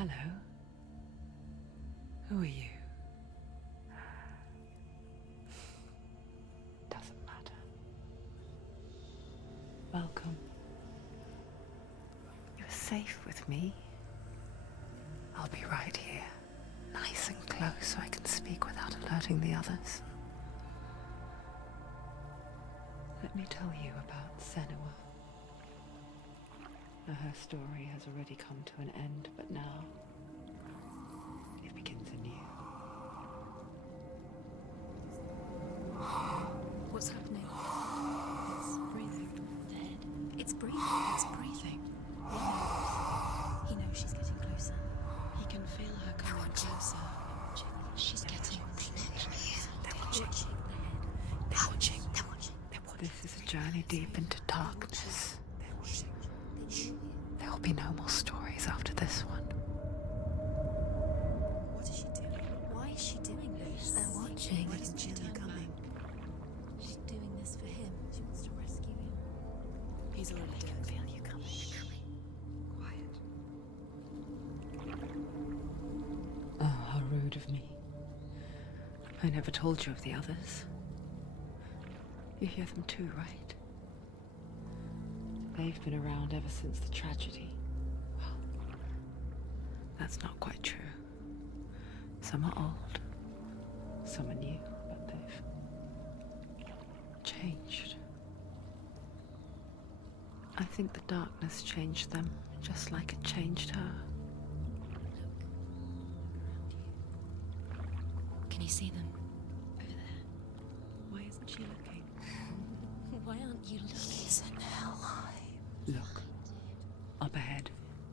Hello. Who are you? Doesn't matter. Welcome. You're safe with me. I'll be right here, nice and close so I can speak without alerting the others. Let me tell you about Senua. Now, her story has already come to an end, but now it begins anew. What's happening? It's breathing. Dead. It's breathing. It's breathing. Why? He knows she's getting closer. He can feel her coming closer. She's getting closer. They're watching. They're watching. They're watching. They're watching. This is a journey deep into darkness. They're watching. There will be no more stories after this one. What is she doing? Why is she doing this? They're watching. Why doesn't she turn coming? She's doing this for him. She wants to rescue him. He's already dead. I can feel you coming. Quiet. Oh, how rude of me. I never told you of the others. You hear them too, right? They've been around ever since the tragedy. Well, that's not quite true. Some are old, some are new, but they've changed. I think the darkness changed them, just like it changed her. Can you see them? Over there. Why isn't she looking? Why aren't you looking? He's in hell high. Look, up ahead.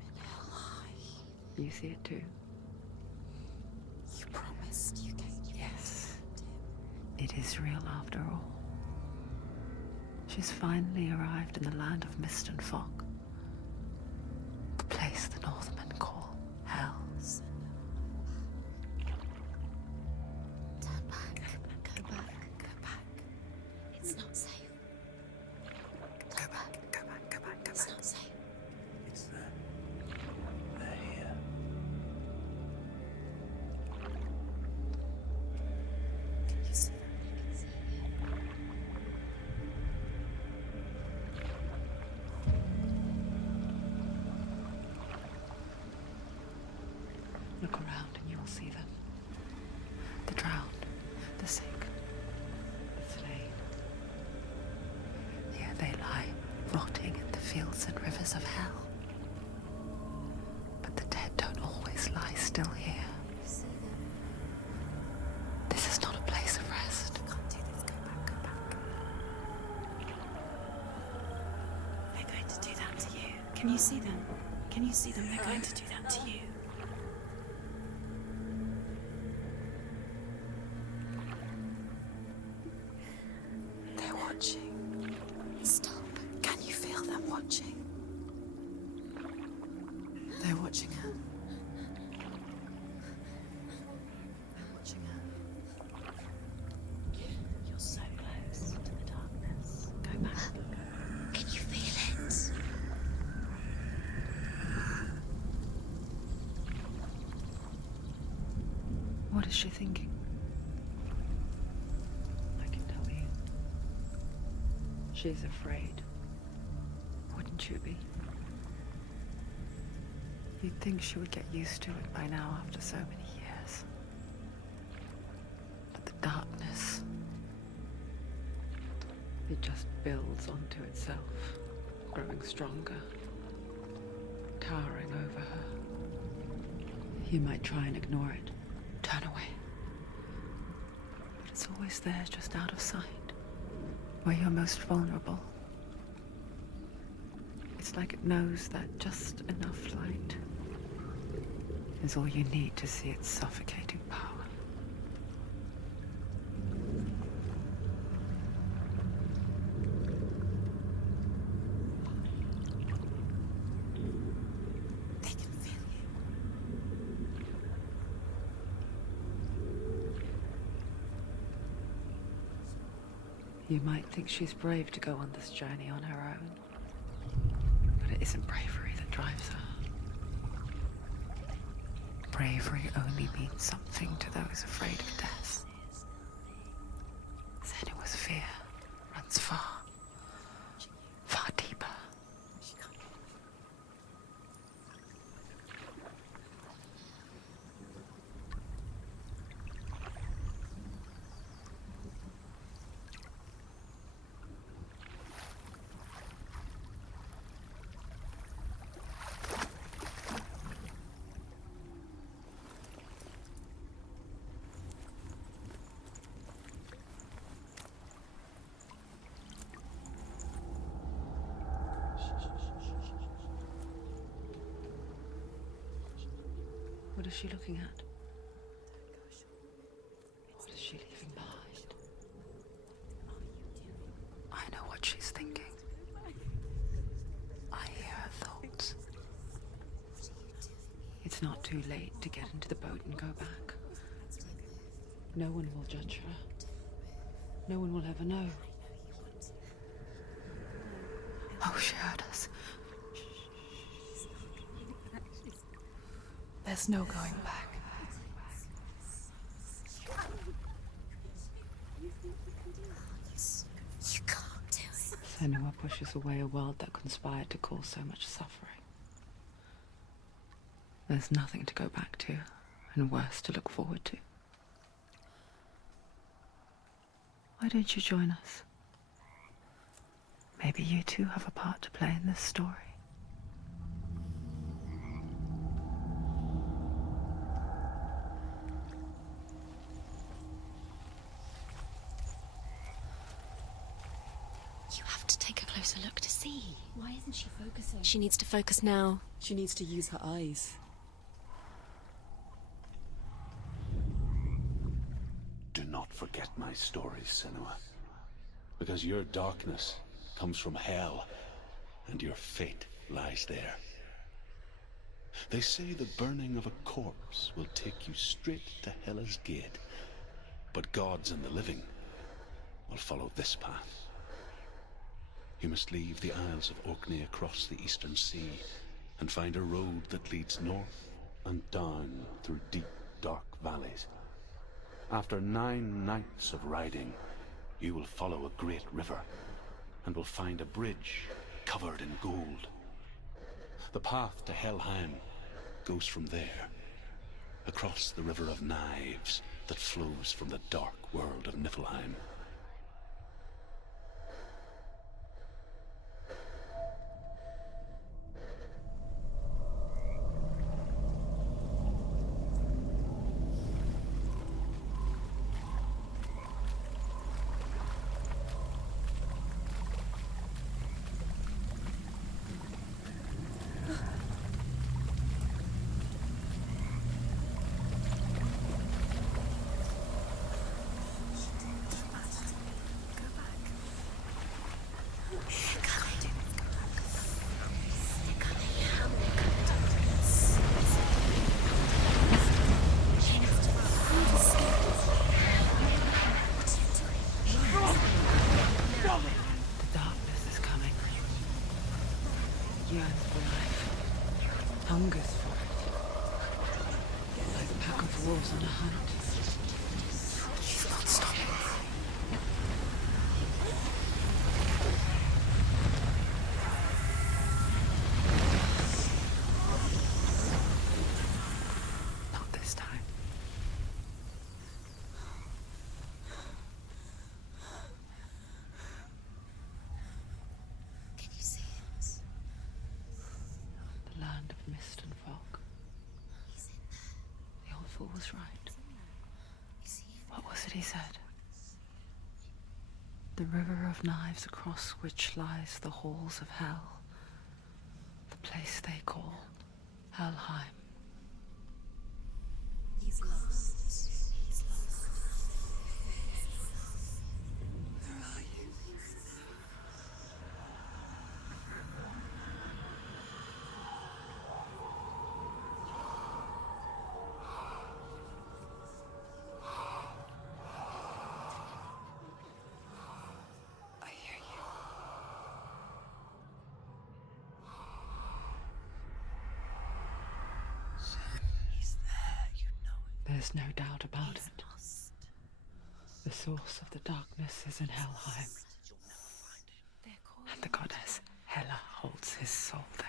In hell high. You see it too? You promised you gave you. Yes. It is real after all. She's finally arrived in the land of mist and fog. The place the Northmen call Hell. Turn back. Go back. Go back. It's not safe. Go back. Go back. Go back. Go back. It's not safe. It's them. They're here. Can you see them? I can see you. Look around and you'll see them. The drowned, the sick, the slain. Here they lie, rotting in the fields and rivers of hell. But the dead don't always lie still here. You see them? This is not a place of rest. You can't do this. Go back. Go back. They're going to do that to you. Can you see them? Can you see them? They're going to do that to you. They're watching. Stop. Can you feel them watching? They're watching her. They're watching her. You're so close to the darkness. Go back. Can you feel it? What is she thinking? I can tell you. She's afraid. Wouldn't you be? You'd think she would get used to it by now after so many years. But the darkness, it just builds onto itself, growing stronger, towering over her. You might try and ignore it, turn away. But it's always there, just out of sight, where you're most vulnerable. It's like it knows that just enough light is all you need to see its suffocating power. They can feel you. You might think she's brave to go on this journey on her own, but it isn't bravery that drives her. bravery only means something to those afraid of death. Senua's fear runs far, far deeper. What is she looking at? What is she leaving behind? I know what she's thinking. I hear her thoughts. It's not too late to get into the boat and go back. No one will judge her. No one will ever know. Oh, she heard us. There's no going back. You can't do it. Senua pushes away a world that conspired to cause so much suffering. There's nothing to go back to, and worse to look forward to. Why don't you join us? Maybe you too have a part to play in this story. You have to take a closer look to see. Why isn't she focusing? She needs to focus now. She needs to use her eyes. Do not forget my stories, Senua. Because your darkness comes from hell, and your fate lies there. They say the burning of a corpse will take you straight to Hela's gate, but gods and the living will follow this path. You must leave the Isles of Orkney across the eastern sea and find a road that leads north and down through deep, dark valleys. After 9 nights of riding, you will follow a great river and will find a bridge covered in gold. The path to Helheim goes from there, across the River of Knives that flows from the dark world of Niflheim. Yearns for life, hungers for it, like a pack of wolves on a hunt. She's not stopping. Not this time. Can you see it? The land of mist and fog. He's in there. The old fool was right. Is he? What was it he said? The river of knives across which lies the halls of hell. The place they call Helheim. He's lost. He's lost. Where are you? I hear you. He's there. There's no doubt about it. The source of the darkness is in Helheim, and the goddess Hela holds his soul there.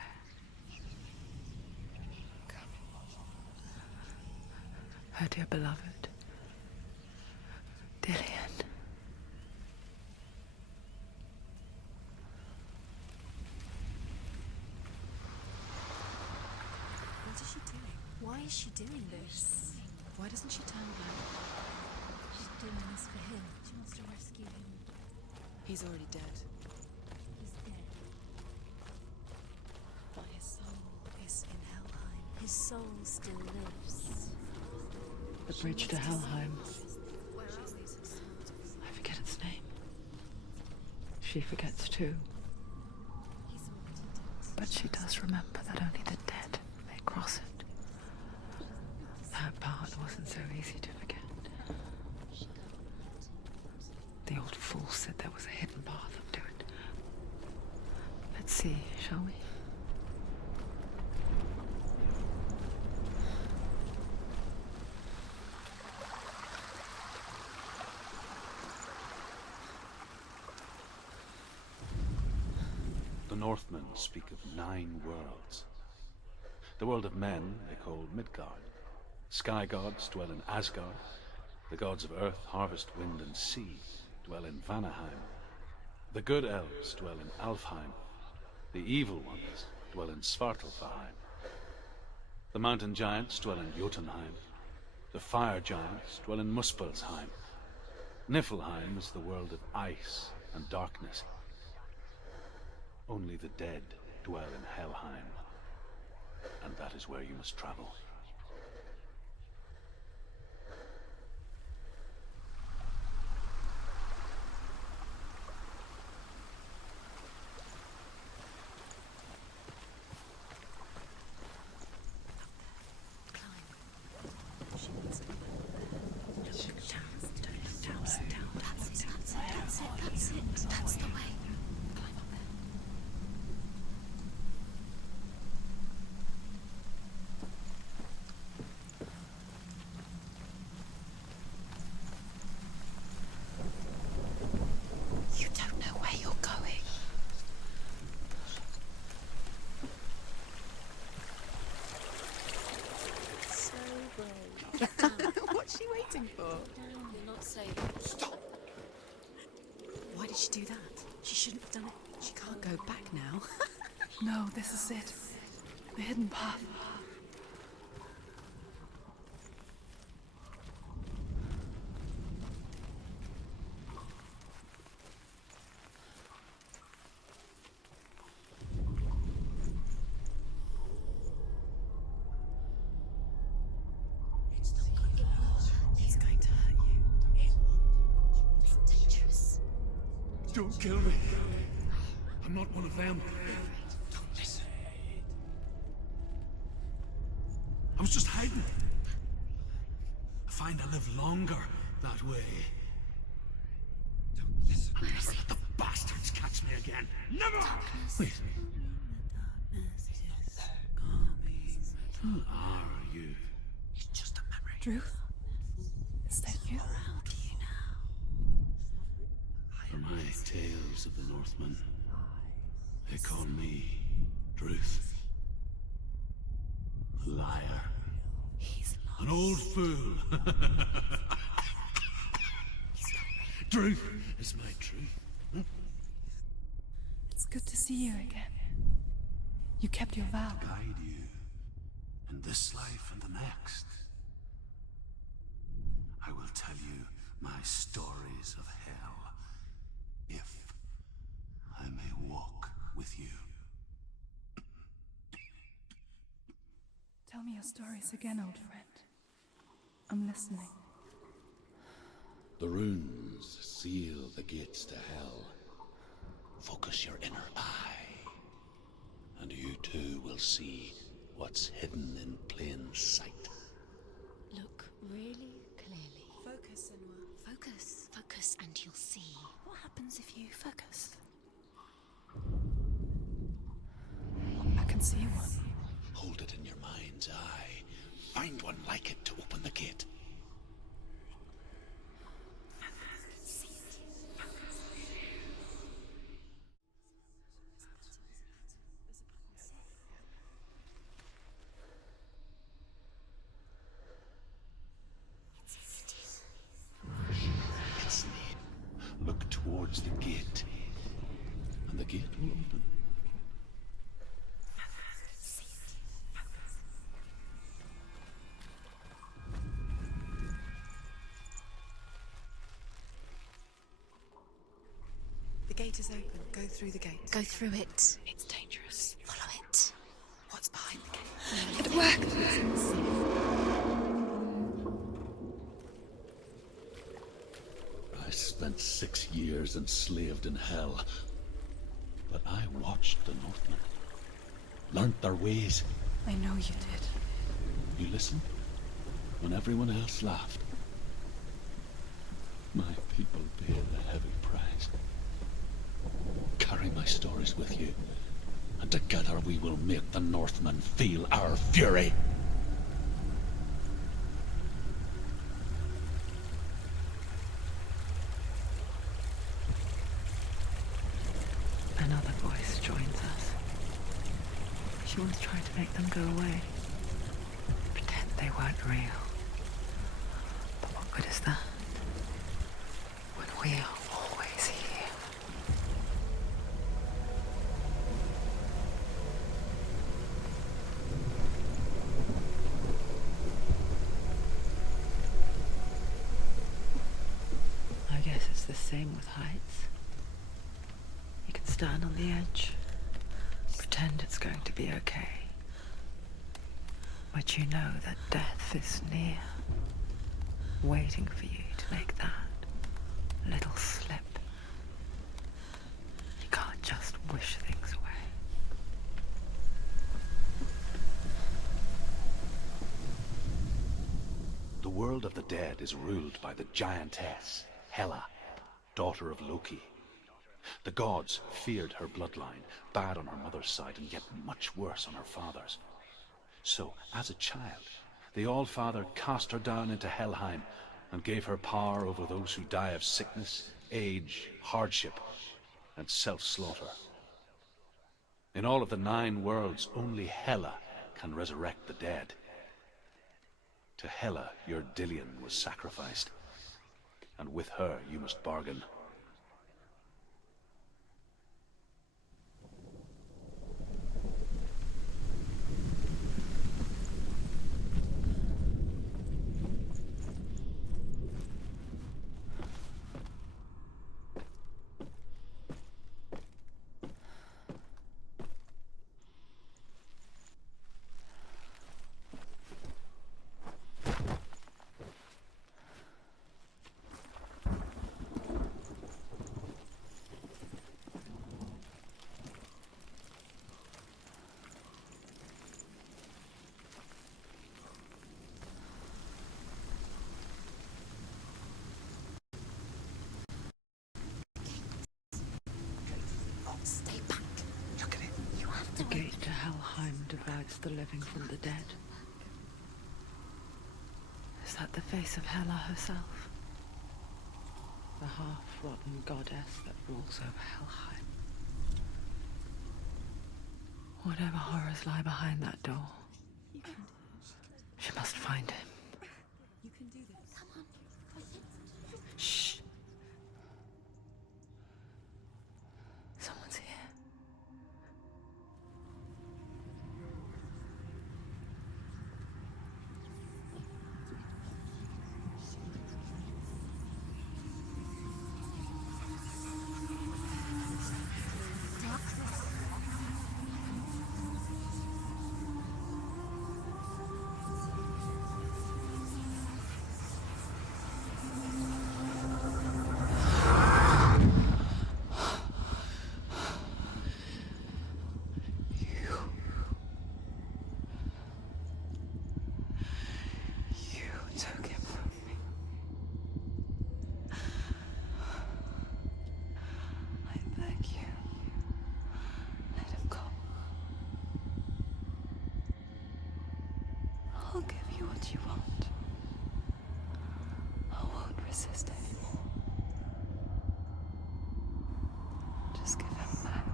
Her dear beloved, Dillian. What is she doing? Why is she doing this? Why doesn't she turn back? She's doing this for him. She wants to rescue him. He's already dead. He's dead. But his soul is in Helheim. His soul still lives. The bridge to Helheim. Where are these? I forget its name. She forgets too. He's already dead. But she does remember that only the dead may cross it. That part wasn't so easy to forget. The old fool said there was a hidden path up to it. Let's see, shall we? The Northmen speak of 9 worlds. The world of men they call Midgard. Sky gods dwell in Asgard. The gods of earth, harvest, wind, and sea dwell in Vanaheim. The good elves dwell in Alfheim. The evil ones dwell in Svartalfheim. The mountain giants dwell in Jotunheim. The fire giants dwell in Muspelheim. Niflheim is the world of ice and darkness. Only the dead dwell in Helheim, and that is where you must travel. She needs to be That's it. That's the way. Climb up there. You don't know where you're going. So brave. What's she waiting for? You're not safe. Why did she do that? She shouldn't have done it. She can't go back now. No, this is it. The hidden path. He's going to hurt you. It's dangerous. Don't kill me. I'm not one of them. Don't listen. I was just hiding. I find I live longer that way. Don't listen. Never let the bastards catch me again. Never! Wait. Who are you? It's just a memory. Ruth? Is that you? For my tales of the Northmen, they call me Druth. Liar. He's lost. An old fool. Truth is my truth. It's good to see you again. You kept your vow. Guide you in this life and the next. I will tell you my stories of hell, if I may walk with you. Tell me your stories again, old friend. I'm listening. The runes seal the gates to hell. Focus your inner eye, and you too will see what's hidden in plain sight. Look really clearly. Focus, Senua. Focus. Focus and you'll see. What happens if you focus? I can see one. Hold it in your mind's eye. Find one like it to open the gate. through the gate. Go through it. It's dangerous. Follow it. What's behind the gate? It worked. I spent 6 years enslaved in hell, but I watched the Northmen, learnt their ways. I know you did. You listened when everyone else laughed. My people pay the heavy price. Carry my stories with you, and together we will make the Northmen feel our fury. Another voice joins us. She wants to try to make them go away. Pretend they weren't real. But what good is that? When we are always here. I guess it's the same with heights. You can stand on the edge, pretend it's going to be okay. But you know that death is near, waiting for you to make that little slip. You can't just wish things away. The world of the dead is ruled by the giantess, Hela, daughter of Loki. The gods feared her bloodline, bad on her mother's side and yet much worse on her father's. So, as a child, the Allfather cast her down into Helheim and gave her power over those who die of sickness, age, hardship, and self-slaughter. In all of the 9 worlds, only Hela can resurrect the dead. To Hela, your Dillion was sacrificed, and with her you must bargain. Stay back. Look at it. You have The to gate to Helheim divides the living from the dead. Is that the face of Hela herself? The half-rotten goddess that rules over Helheim. Whatever horrors lie behind that door, she must find him. You can do this. Come on. Shh. Someone's here. You took him from me. I beg you, let him go. I'll give you what you want. I won't resist anymore. Just give him back.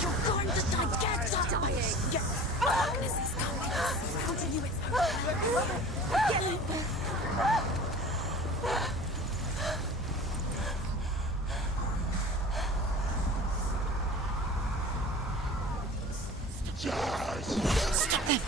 You're going to die. Get dying. Darkness is coming. Stop them!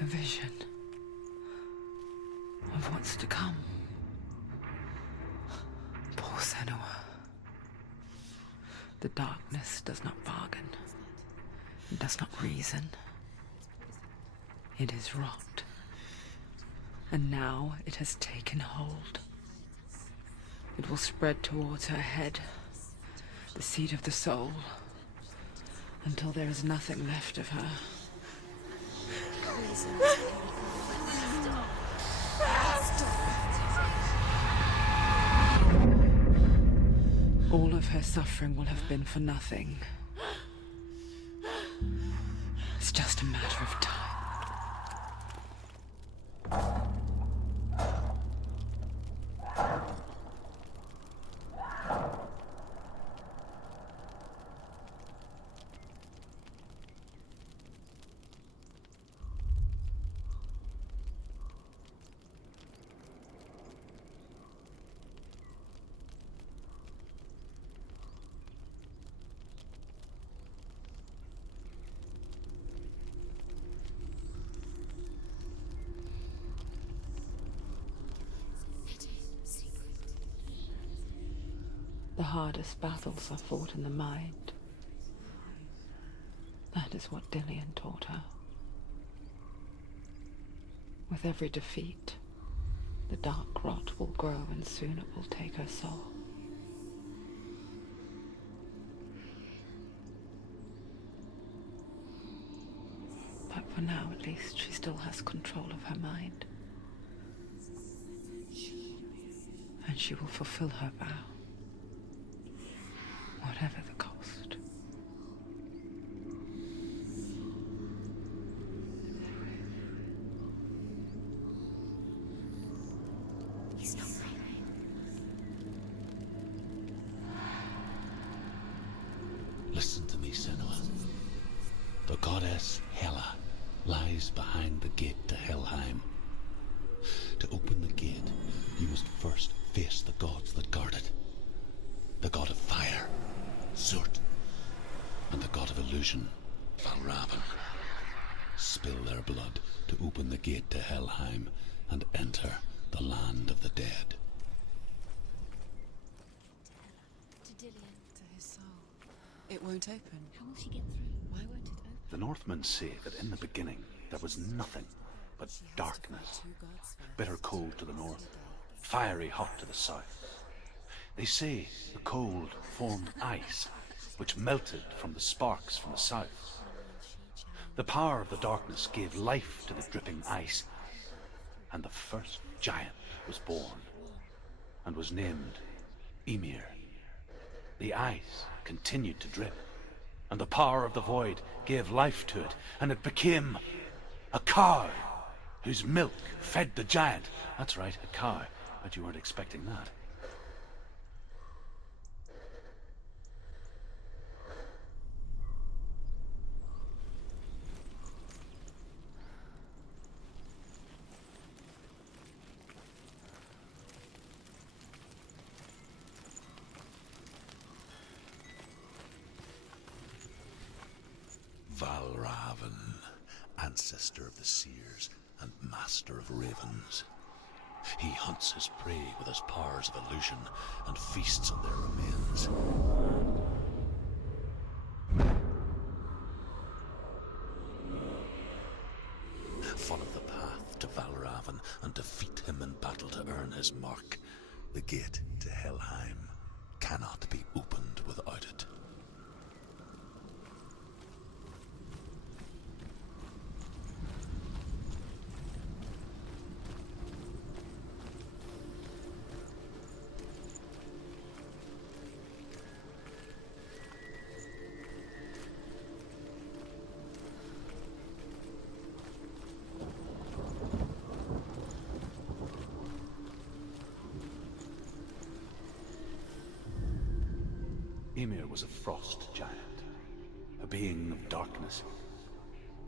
A vision of what's to come. Poor Senua. The darkness does not bargain. It does not reason. It is rot. And now it has taken hold. It will spread towards her head, the seat of the soul, until there is nothing left of her. All of her suffering will have been for nothing. It's just a matter of time. The hardest battles are fought in the mind. That is what Dillian taught her. With every defeat, the dark rot will grow and soon it will take her soul. But for now, at least, she still has control of her mind. And she will fulfill her vow. Whatever the cost. He's not right. Listen to me, Senua. The goddess Hela lies behind the gate to Helheim. To open the gate, you must first face the gods that guard it. The god of fire, Zurt, and the god of illusion, Valravn. Spill their blood to open the gate to Helheim and enter the land of the dead. To Dillian. To his soul. It won't open. How will she get through? Why won't it open? The Northmen say that in the beginning, there was nothing but darkness. Bitter cold to the north, fiery hot to the south. They say the cold formed ice, which melted from the sparks from the south. The power of the darkness gave life to the dripping ice, and the first giant was born, and was named Ymir. The ice continued to drip, and the power of the void gave life to it, and it became a cow, whose milk fed the giant. That's right, a cow. Bet you weren't expecting that. Valravan, ancestor of the seers and master of ravens. He hunts his prey with his powers of illusion and feasts on their remains. Follow the path to Valravan and defeat him in battle to earn his mark. The gate to Helheim cannot be opened without it. Ymir was a frost giant, a being of darkness,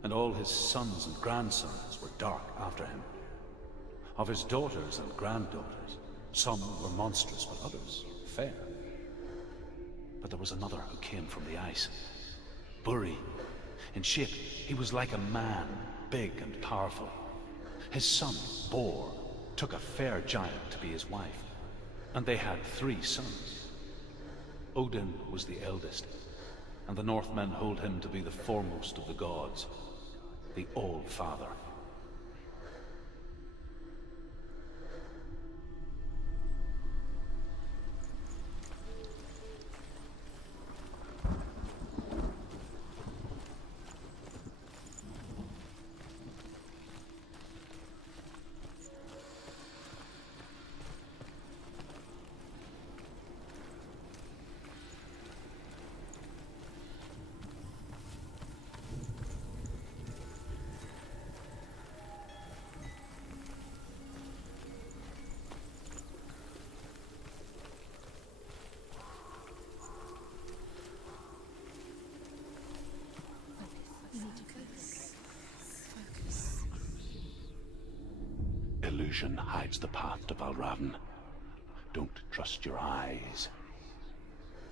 and all his sons and grandsons were dark after him. Of his daughters and granddaughters, some were monstrous, but others fair. But there was another who came from the ice. Buri. In shape, he was like a man, big and powerful. His son, Bor, took a fair giant to be his wife, and they had 3 sons. Odin was the eldest, and the Northmen hold him to be the foremost of the gods, the All-Father. Illusion hides the path to Valravan. Don't trust your eyes.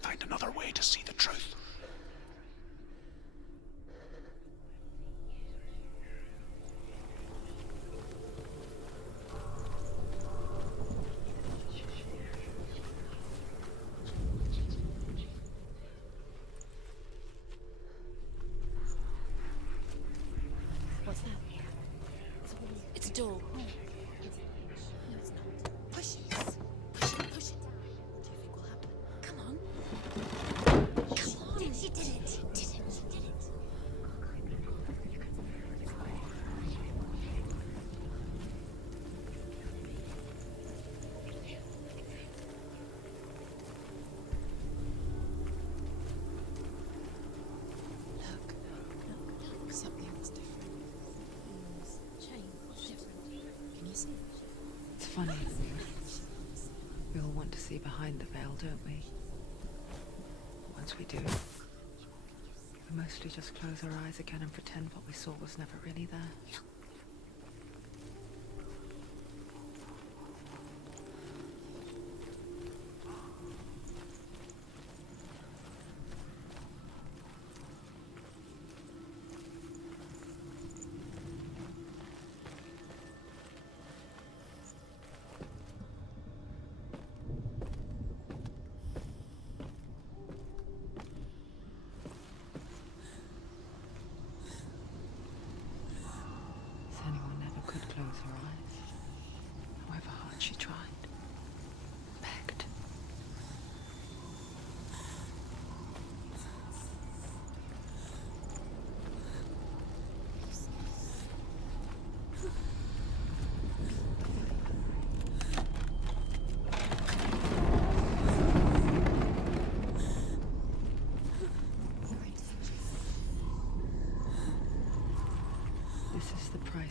Find another way to see the truth. What's that? It's a door. No, it's not. Push it. Push it. Push it. What do you think will happen? Come on. Come on. She did it. She did it. She did it. Look. Something's different. Change. Different. Can you see? It's funny. We all want to see behind the veil, don't we? Once we do, we mostly just close our eyes again and pretend what we saw was never really there.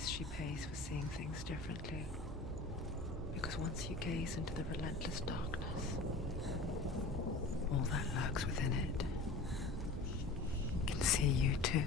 price she pays for seeing things differently. Because once you gaze into the relentless darkness, all that lurks within it can see you too.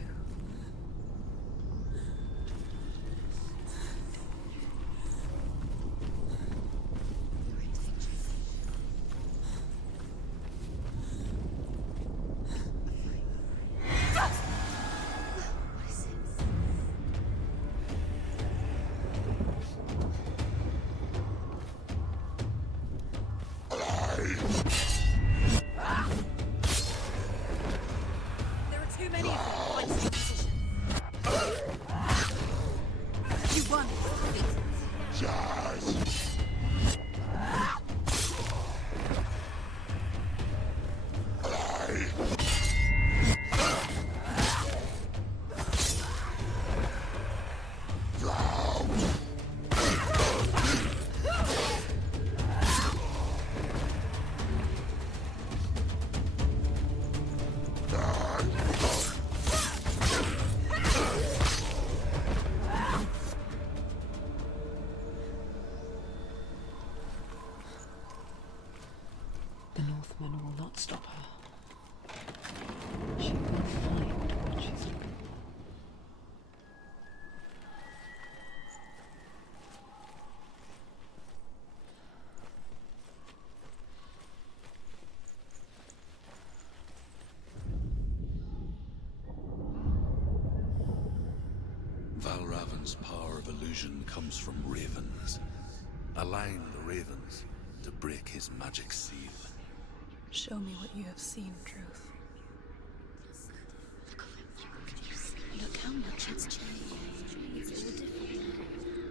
The Northmen will not stop her. She will find what she's looking for. Valravan's power of illusion comes from ravens. Align the ravens to break his magic seal. Show me what you have seen, Truth. Look how much it's changed. It's all different now.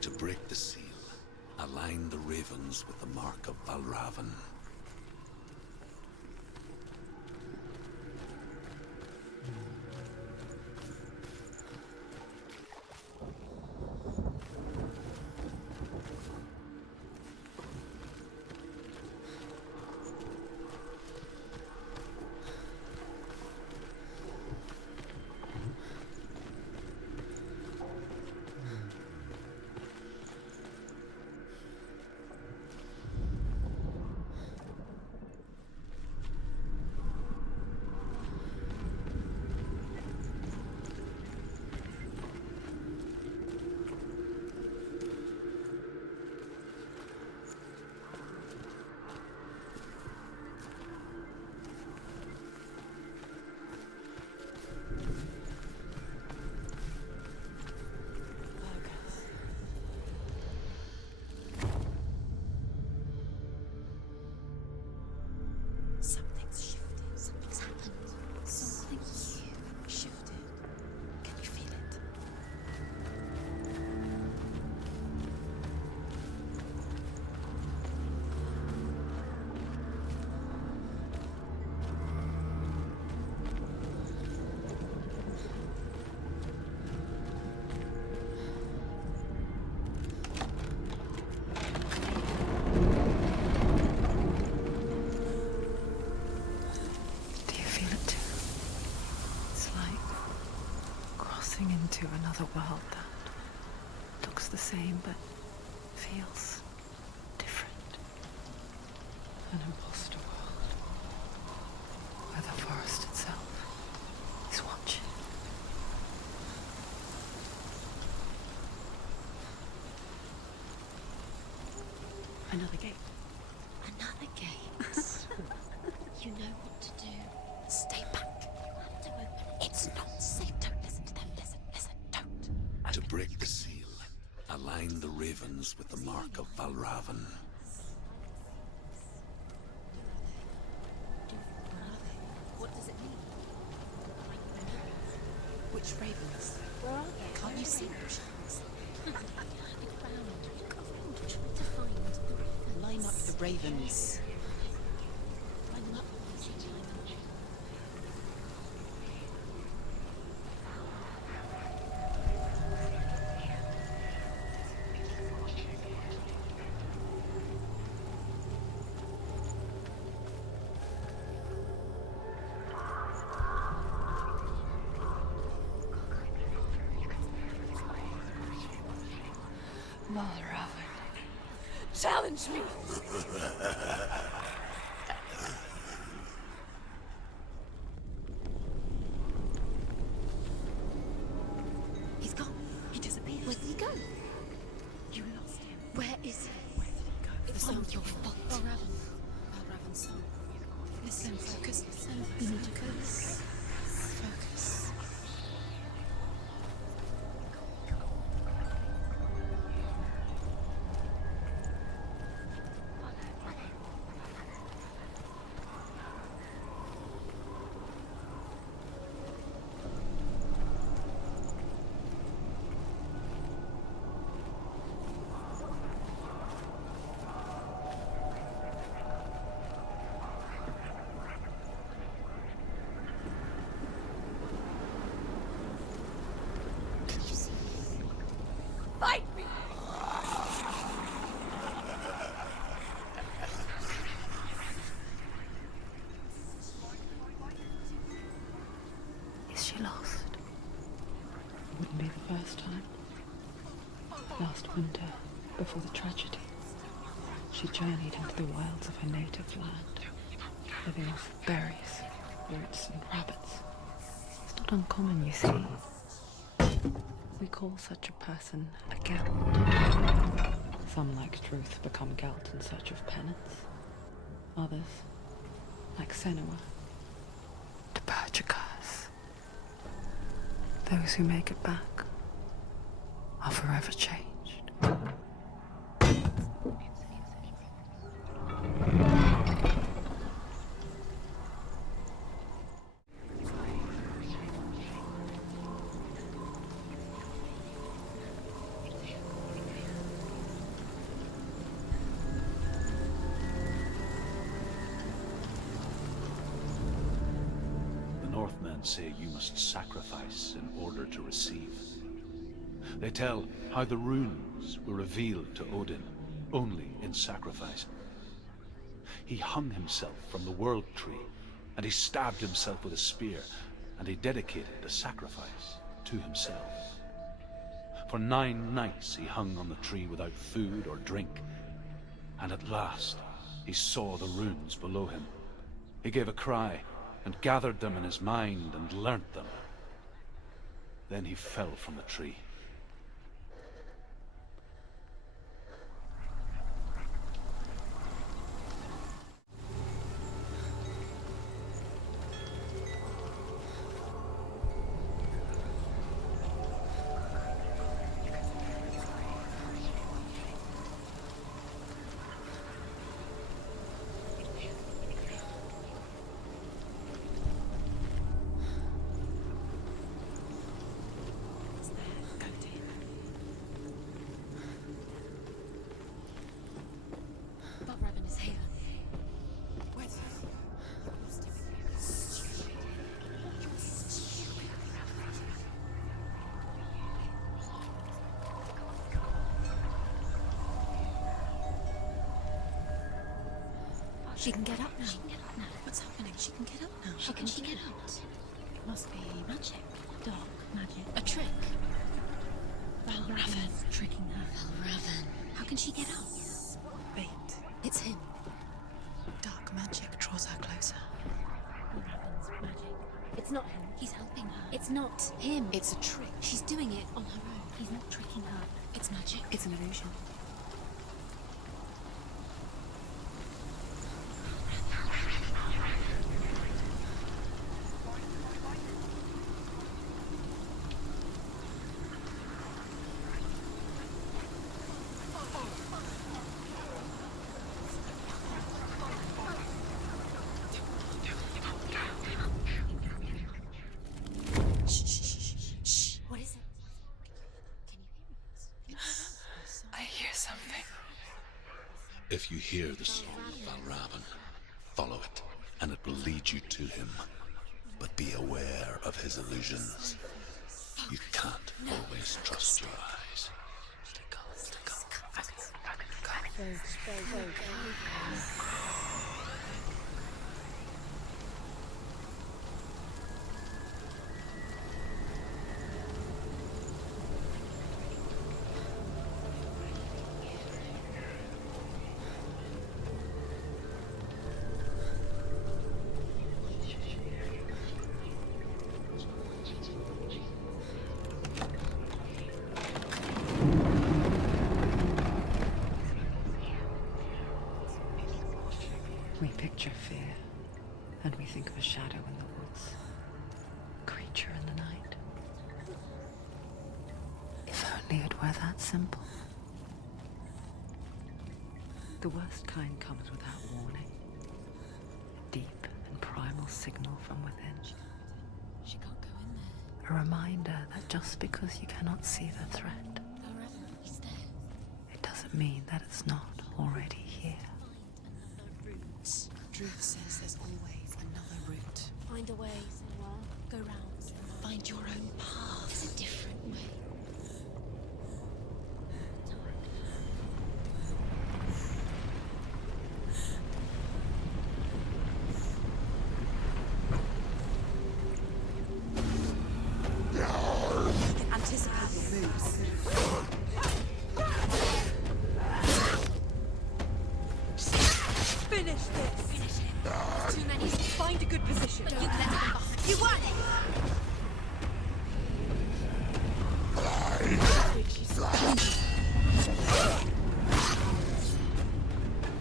To break the seal, align the ravens with the mark of Valravan. Something's shifted. Something's happened. Something huge shifted. Can you feel it? Do you feel it too? It's like crossing into another world that looks the same but feels different. An imposter world where the forest itself is watching. Another gate. Another gate. You know what to do. Stay back. You have to open it. It's not safe. Don't listen to them. Listen, don't. To break the seal, align the ravens with the mark of Valravan. Where are they? Can't you see them? Look round. Try to find the ravens. Line up the ravens. Line them up. See, line them up. Mother of it. Challenge me! He's gone. He disappeared. Where did he go? You lost him. Where is he? Where did he go? It's all your fault. Balraven's son. Listen, focus. You need to focus. Focus. Can you see? Fight me! Is she lost? Wouldn't be the first time. Last winter, before the tragedy, she journeyed into the wilds of her native land, living off berries, roots, and rabbits. It's not uncommon, you see. We call such a person a Gelt. Some, like Truth, become Gelt in search of penance. Others, like Senua, to purge a curse. Those who make it back are forever changed. The Northmen say you must sacrifice in order to receive. They tell how the runes were revealed to Odin only in sacrifice. He hung himself from the world tree, and he stabbed himself with a spear, and he dedicated the sacrifice to himself. For 9 nights he hung on the tree without food or drink, and at last he saw the runes below him. He gave a cry, and gathered them in his mind and learnt them. Then he fell from the tree. Balraven is here. Where's he? She can get up now. What's happening? She can get up now. How can she get out? It must be magic. Dark magic. A trick. Balraven's tricking her. Balraven. How can she get out? Bait. It's him. Dark magic draws her closer. Balraven's magic. It's not him. He's helping her. It's not him. It's a trick. She's doing it on her own. He's not tricking her. It's magic. It's an illusion. Shh, shh, shh, shh, shh. What is it? If you hear the song of Valravan, follow it, and it will lead you to him. But be aware of his illusions. You can't always trust your eyes. We picture fear, and we think of a shadow in the woods, a creature in the night. If only it were that simple. The worst kind comes without warning. A deep and primal signal from within. She can't go in there. A reminder that just because you cannot see the threat, Forever he's there. it doesn't mean that it's not already here. Find another route. Druth says there's always another route. Find a way, Senua. Go round. Find your own path. There's a different way. Anticipate your moves. Finish this! Finish him. Too many. Find a good position. But you let them behind. You won!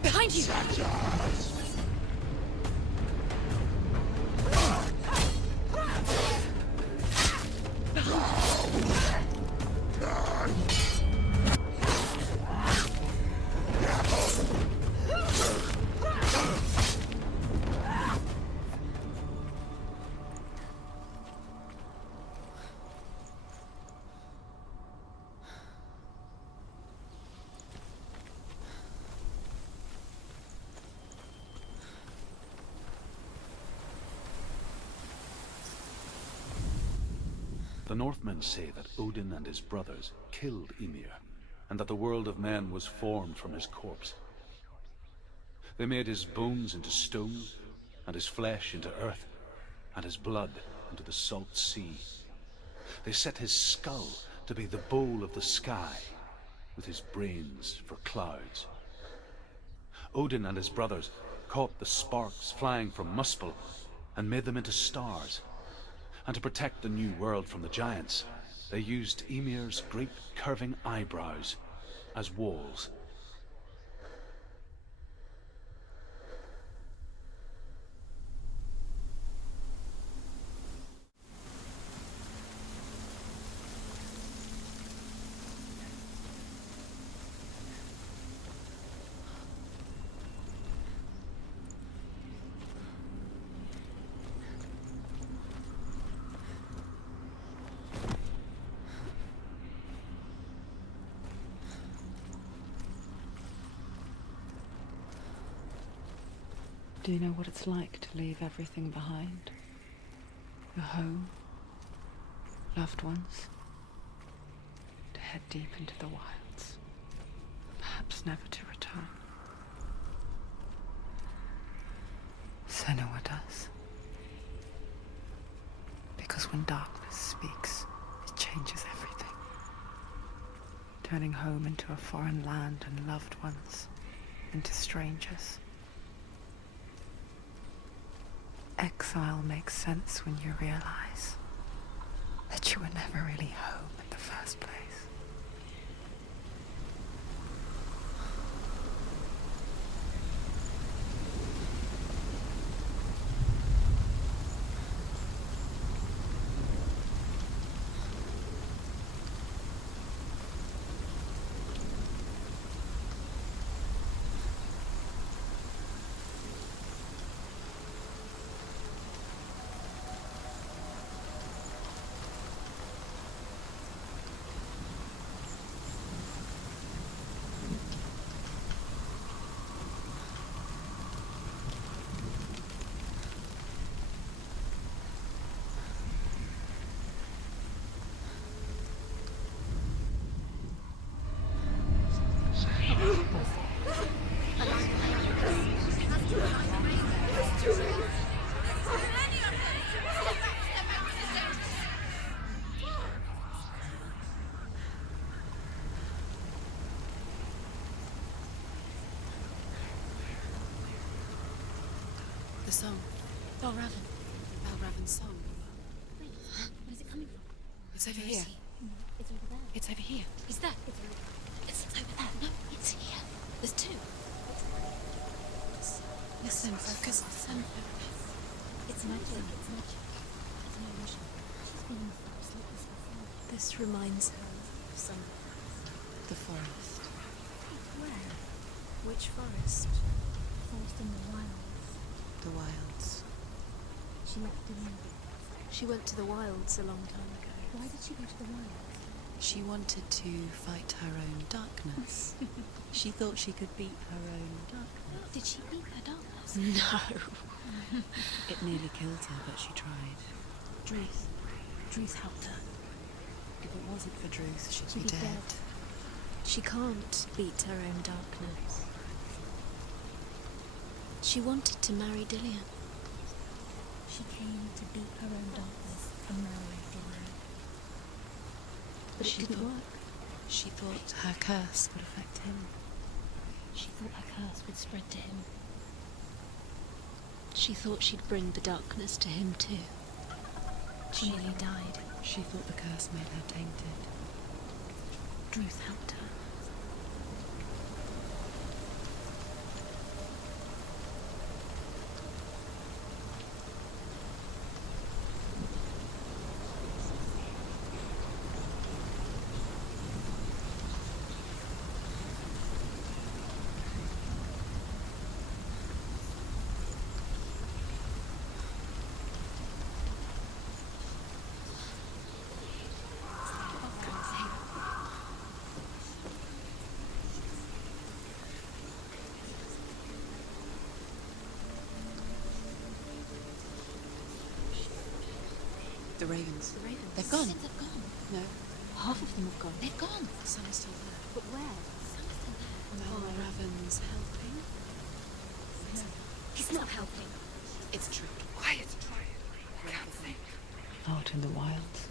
Behind you! The Northmen say that Odin and his brothers killed Ymir, and that the world of men was formed from his corpse. They made his bones into stone, and his flesh into earth, and his blood into the salt sea. They set his skull to be the bowl of the sky, with his brains for clouds. Odin and his brothers caught the sparks flying from Muspel and made them into stars. And to protect the new world from the giants, they used Ymir's great curving eyebrows as walls. Do you know what it's like to leave everything behind? Your home, loved ones, to head deep into the wilds, perhaps never to return. Senua does. Because when darkness speaks, it changes everything. Turning home into a foreign land and loved ones into strangers. Exile makes sense when you realize that you were never really home in the first place. song. Balravan. Balravan's song. Wait, where's it coming from? It's over Where here. is he? It's over there. It's over here. Is that? It's over there. No, it's here. There's two. Listen, focus. It's magic. It's magic. It's an illusion. She's been in the forest like this before. This reminds her of some... The forest. Where? Which forest? Forest in the wilds. The wilds. She left Dylan. She went to the wilds a long time ago. Why did she go to the wilds? She wanted to fight her own darkness. She thought she could beat her own darkness. Did she beat her darkness? No. It nearly killed her, but she tried. Druth helped her. If it wasn't for Druth, she'd She'd be be dead. dead. She can't beat her own darkness. She wanted to marry Dillian. She came to beat her own darkness and marry Dylan. But it she didn't thought, work. She thought her curse would affect him. She thought her curse would spread to him. She thought she'd bring the darkness to him too. She nearly died. She thought the curse made her tainted. Druth helped her. The ravens. The ravens. They've gone. They've gone. No. Half of them have gone. They've gone. Some are still there. But where? Some are still there. Raven's helping. No. He's not helping. It's true. Quiet. Can't think. Out in the wilds.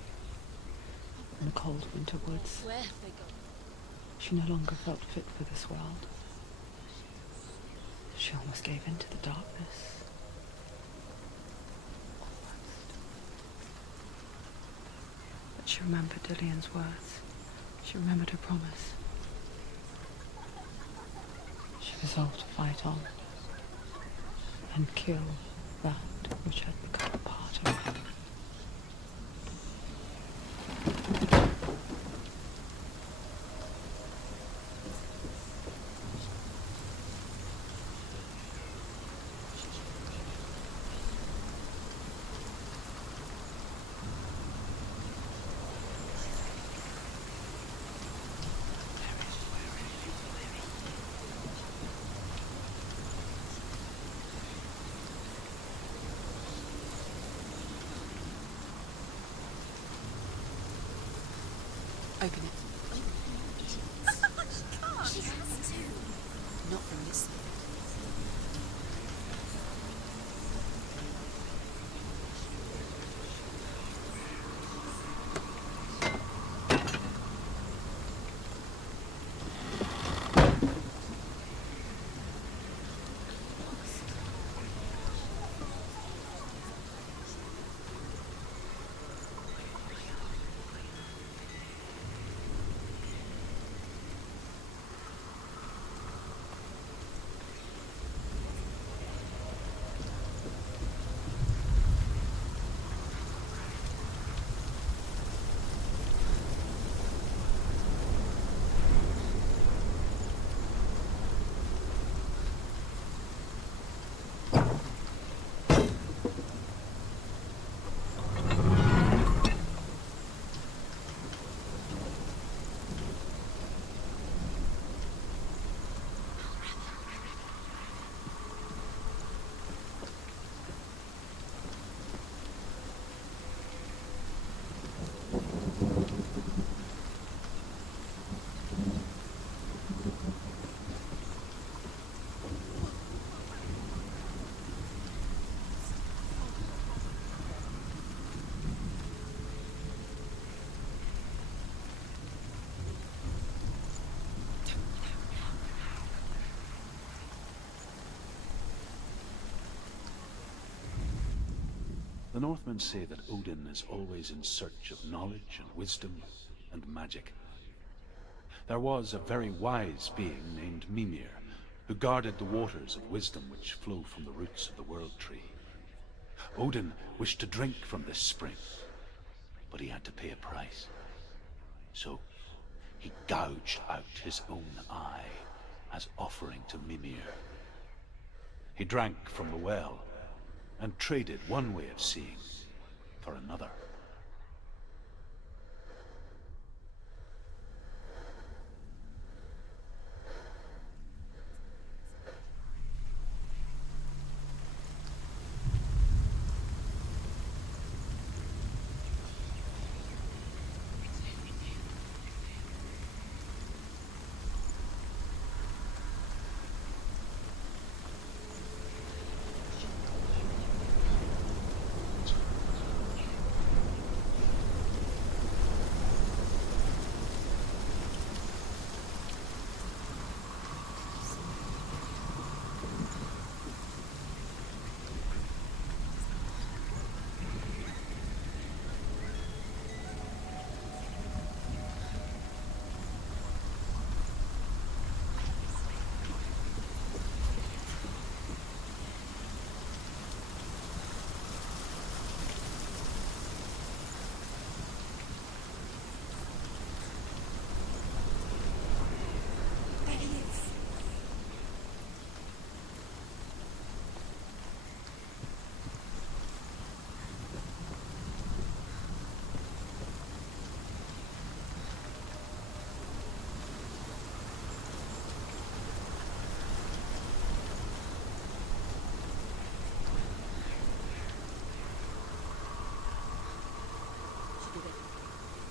In the cold winter woods. Where have they gone? She no longer felt fit for this world. She almost gave in to the darkness. But she remembered Dillian's words. She remembered her promise. She resolved to fight on and kill that which had become a part of her. Open it. She has to. Not from this side. The Northmen say that Odin is always in search of knowledge and wisdom and magic. There was a very wise being named Mimir, who guarded the waters of wisdom which flow from the roots of the World Tree. Odin wished to drink from this spring, but he had to pay a price. So he gouged out his own eye as offering to Mimir. He drank from the well and traded one way of seeing for another.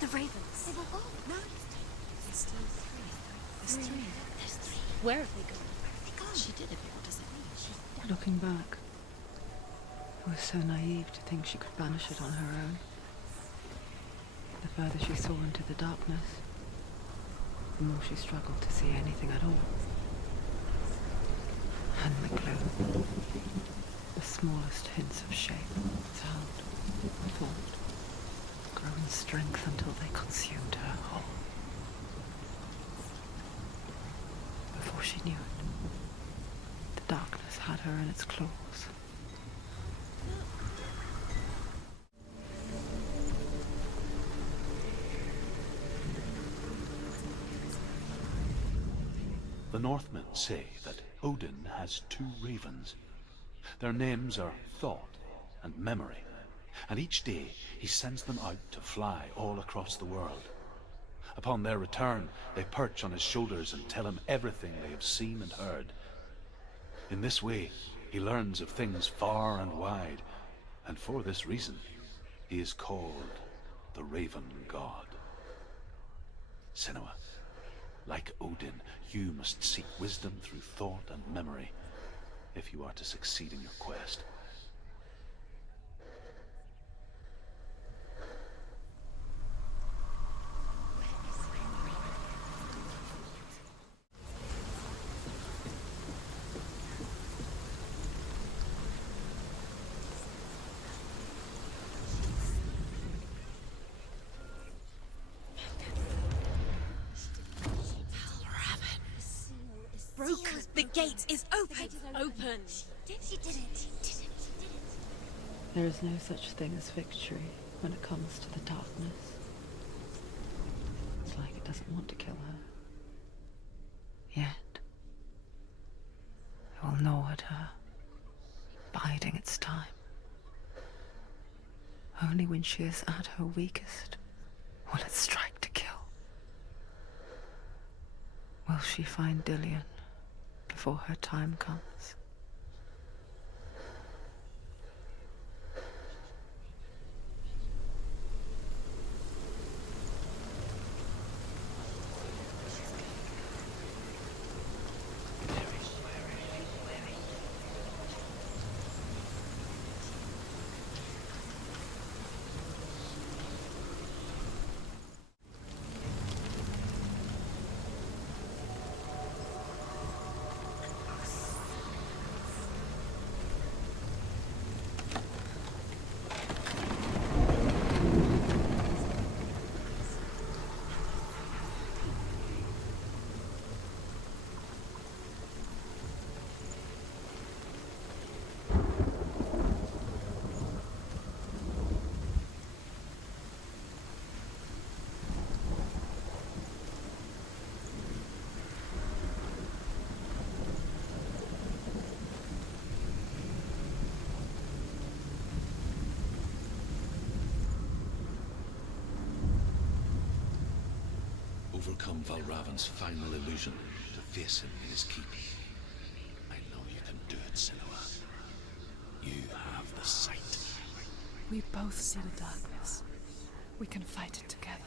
The ravens. They were all. No. There's still three. There's three. There's three. Where have they gone? Where have they gone? She did it. What does it mean? She's dead. Looking back, it was so naive to think she could banish it on her own. The further she saw into the darkness, the more she struggled to see anything at all. And the glow, the smallest hints of shape, sound, thought, grow in strength until they consumed her whole. Before she knew it, the darkness had her in its claws. The Northmen say that Odin has two ravens. Their names are Thought and Memory, and each day he sends them out to fly all across the world. Upon their return, they perch on his shoulders and tell him everything they have seen and heard. In this way, he learns of things far and wide, and for this reason, he is called the Raven God. Senua, like Odin, you must seek wisdom through thought and memory if you are to succeed in your quest. Broken. The gate is open. Open. She did it. There is no such thing as victory when it comes to the darkness. It's like it doesn't want to kill her. Yet. It will gnaw at her, biding its time. Only when she is at her weakest will it strike to kill. Will she find Dillion before her time comes? Overcome Valravan's final illusion to face him in his keep. I know you can do it, Senua. You have the sight. We both see the darkness. We can fight it together.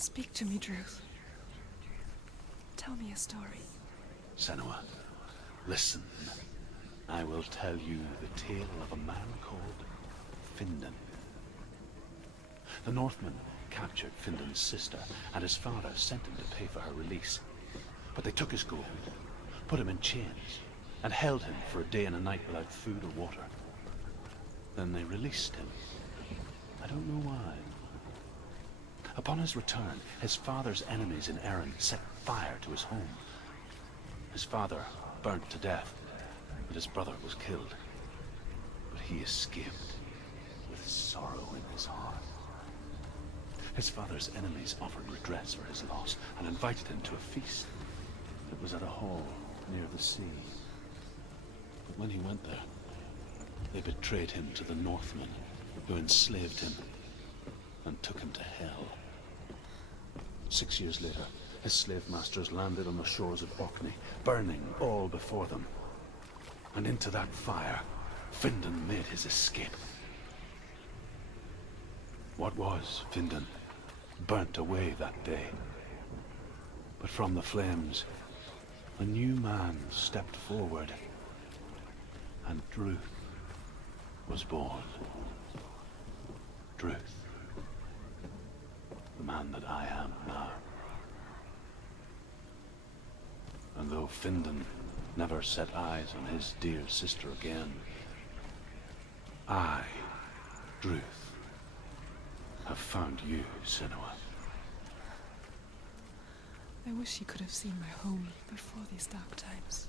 Speak to me, Druth. Tell me a story. Senua, listen. I will tell you the tale of a man called Findan. The Northmen captured Findan's sister, and his father sent him to pay for her release. But they took his gold, put him in chains, and held him for a day and a night without food or water. Then they released him. I don't know why. Upon his return, his father's enemies in Erin set fire to his home. His father burnt to death, but his brother was killed. But he escaped with sorrow in his heart. His father's enemies offered redress for his loss and invited him to a feast. It was at a hall near the sea. But when he went there, they betrayed him to the Northmen, who enslaved him and took him to hell. 6 years later, his slave masters landed on the shores of Orkney, burning all before them. And into that fire, Findan made his escape. What was Findan burnt away that day. But from the flames, a new man stepped forward, and Druth was born. Druth. The man that I am now. And though Findan never set eyes on his dear sister again, I, Druth, have found you, Senua. I wish you could have seen my home before these dark times.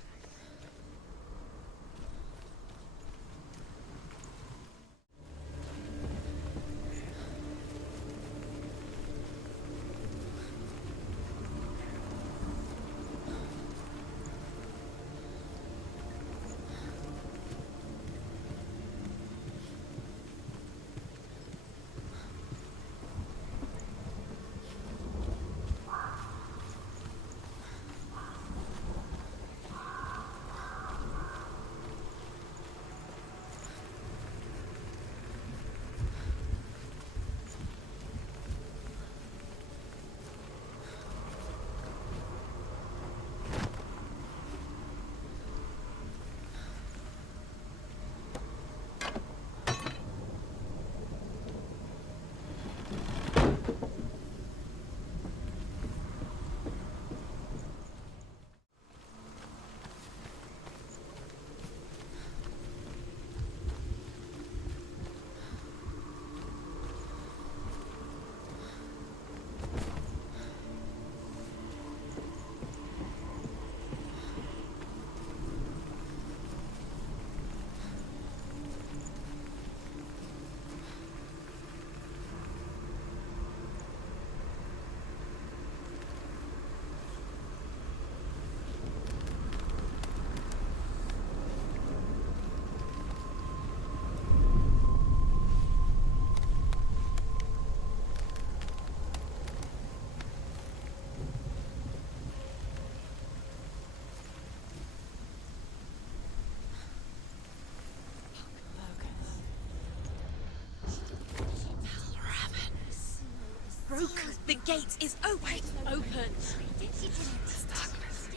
Broken. The gate is open. Open. This darkness.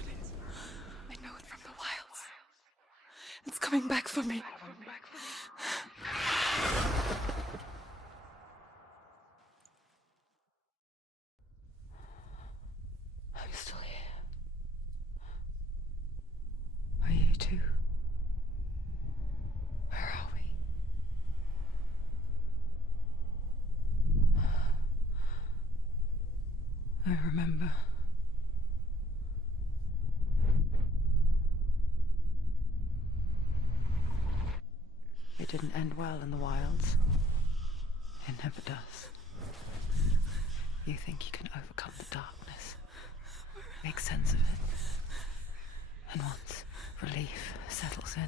I know it from the wilds. It's coming back for me. I'm still here. remember. It didn't end well in the wilds. It never does. You think you can overcome the darkness, make sense of it, and once relief settles in,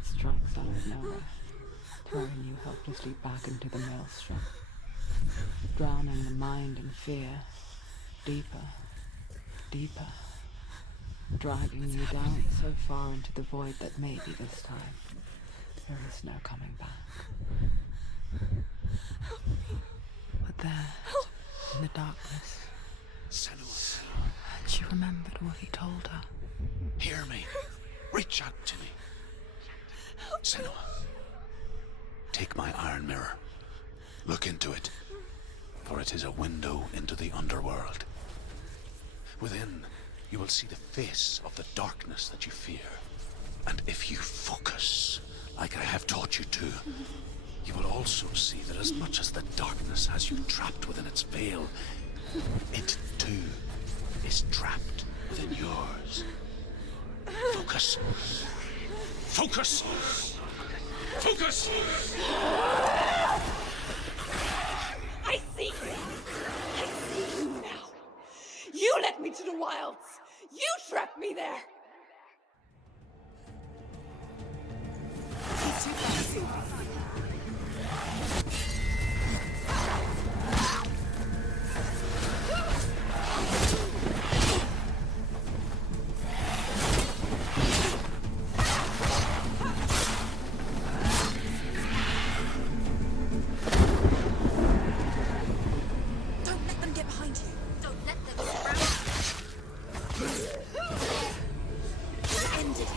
it strikes out of nowhere, throwing you helplessly back into the maelstrom, drowning the mind in fear, deeper, deeper, dragging you down so far into the void that maybe this time there is no coming back. But there, in the darkness, Senua, she remembered what he told her. hear me. Reach out to me. Senua, take my iron mirror. Look into it, for it is a window into the underworld. Within, you will see the face of the darkness that you fear. And if you focus, like I have taught you to, you will also see that as much as the darkness has you trapped within its veil, it too is trapped within yours. Focus. Focus! Focus! I see you! I see you now! You led me to the wilds! You trapped me there! He's too fast. Don't let them get behind you. Don't let them surround you. Ended it.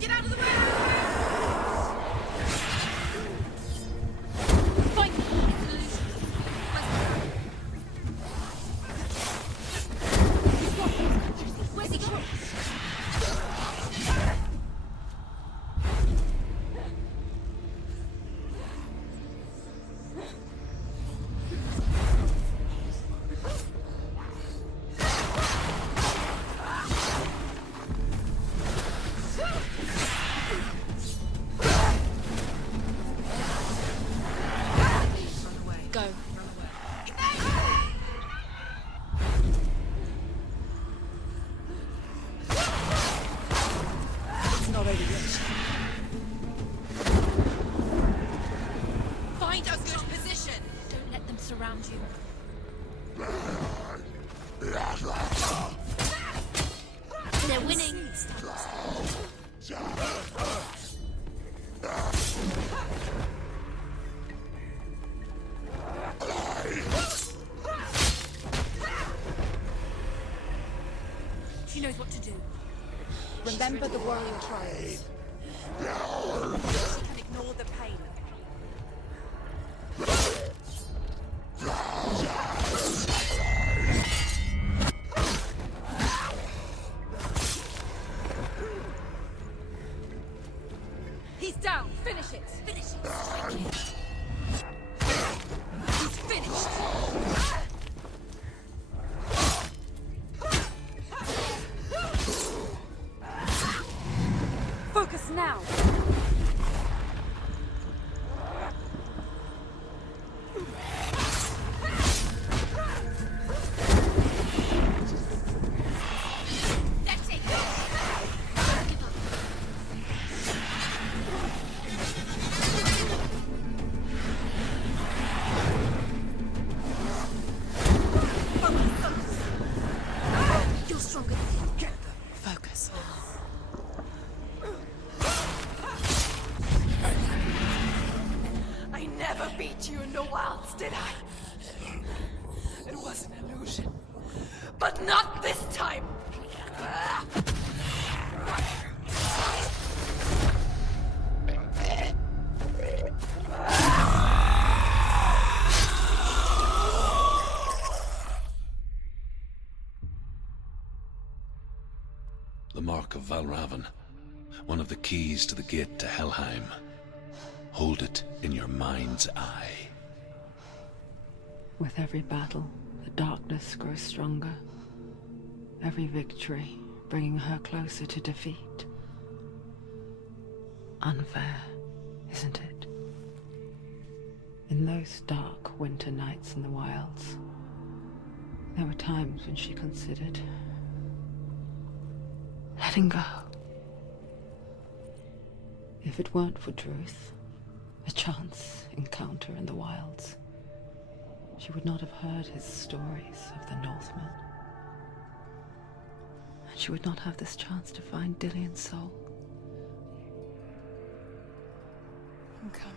Get out of the way! Find me! Where's he going? Go. Run away. It's not over yet. Find a good position. Don't let them surround you. They're winning. She knows what to do. Remember the whirling trials. She can ignore the pain. He's down. Finish it. Finish it. Strike it. He's finished. Focus now. That's it. Don't give up. beat you in the wilds, did I? It was an illusion. But not this time! The Mark of Valravan, one of the keys to the gate to Helheim. Hold it in your mind's eye. With every battle, the darkness grows stronger. Every victory bringing her closer to defeat. Unfair, isn't it? In those dark winter nights in the wilds, there were times when she considered letting go. If it weren't for Druth, a chance encounter in the wilds, she would not have heard his stories of the Northmen. And she would not have this chance to find Dillion's soul. I'm coming.